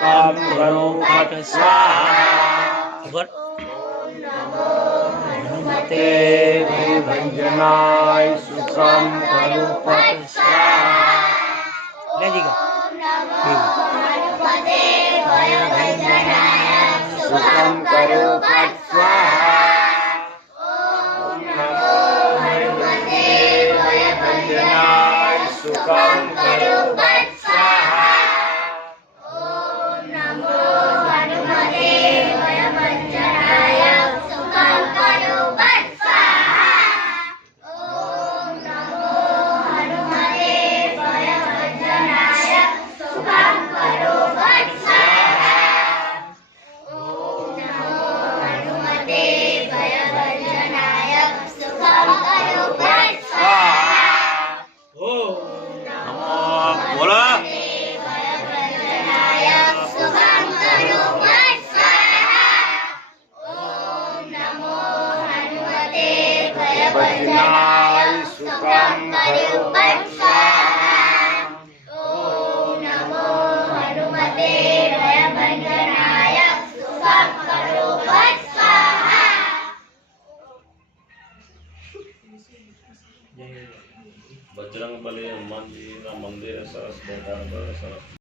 काम करो फट स्वाहा। हनुमते भंजनाय सुखम करो फट स्वाहा। ले जी का सुखम करो फट स्वाहा। ओम नमो हनुमते भंजनाय सुखम करो फट स्वाहा। ओम नमो हनुमते भंजनाय सुखम करो फट स्वाहा। ओम नमो हनुमते भंजनाय सुखम करो फट स्वाहा। ओम नमो हनुमते भंजनाय सुखम करो फट स्वाहा। ओम नमो बोला भंजनाय सुखम करो फट स्वाहा। ओम नमो हनुमते भंजनाय सुखम करो फट स्वाहा। ओम नमो हनुमते भंजनाय सुखम करो फट स्वाहा। बजरंगबली हनुमानजी ना मंदिर सरस बेकार सरस